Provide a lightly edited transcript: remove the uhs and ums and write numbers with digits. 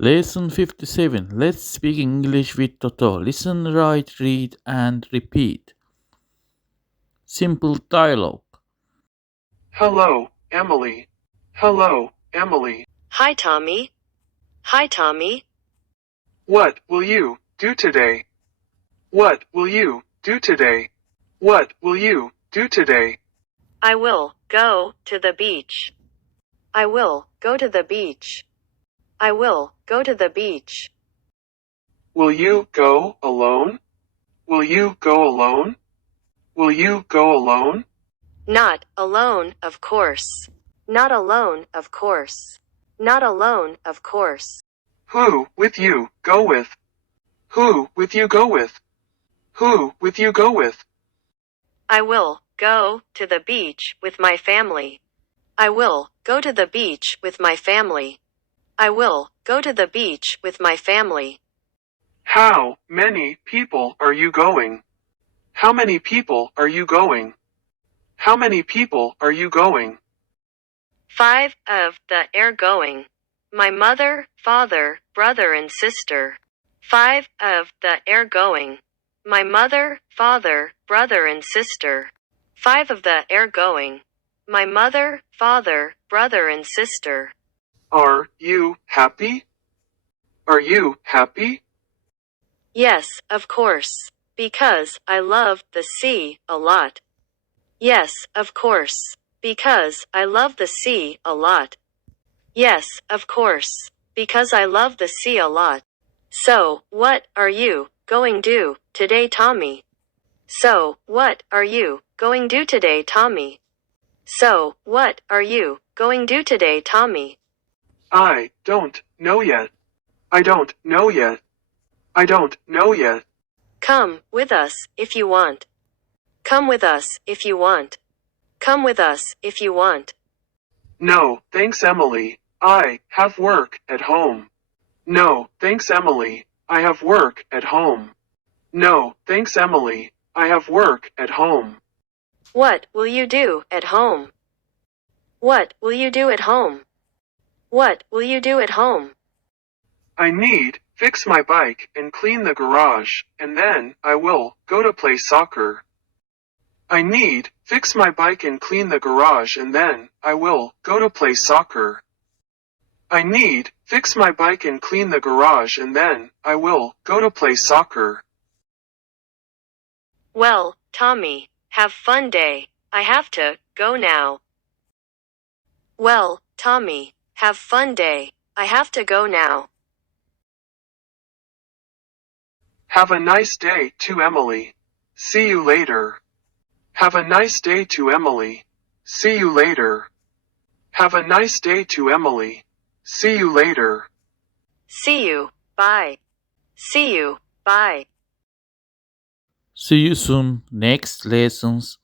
Lesson 57. Let's speak English with Toto. Listen, write, read, and repeat. Simple dialogue. Hello, Emily. Hello, Emily. Hi, Tommy. Hi, Tommy. What will you do today? What will you do today? What will you do today? I will go to the beach. I will go to the beach. I will go to the beach. Will you go alone? Will you go alone? Will you go alone? Not alone, of course. Not alone, of course. Not alone, of course. Who with you go with? Who with you go with? Who with you go with? I will go to the beach with my family. I will go to the beach with my family. I will go to the beach with my family. How many people are you going? How many people are you going? How many people are you going? 5 of the are going. My mother, father, brother and sister. 5 of the are going. My mother, father, brother and sister. 5 of the are going. My mother, father, brother and sister. Are you happy? Are you happy? Yes, of course. Because I love the sea a lot. Yes, of course. Because I love the sea a lot. Yes, of course. Because I love the sea a lot. So, what are you going do today, Tommy? So, what are you going do today, Tommy? So, what are you going do today, Tommy? I don't know yet. I don't know yet. I don't know yet. Come with us if you want. Come with us if you want. Come with us if you want. No, thanks, Emily. I have work at home. No, thanks, Emily. I have work at home. No, thanks, Emily. I have work at home. What will you do at home? What will you do at home? What will you do at home? I need fix my bike and clean the garage, and then I will go to play soccer. I need fix my bike and clean the garage, and then I will go to play soccer. I need fix my bike and clean the garage, and then I will go to play soccer. Well, Tommy, have fun day. I have to go now. Well, Tommy, have fun day. I have to go now. Have a nice day to Emily. See you later. Have a nice day to Emily. See you later. Have a nice day to Emily. See you later. See you. Bye. See you. Bye. See you soon. Next lessons.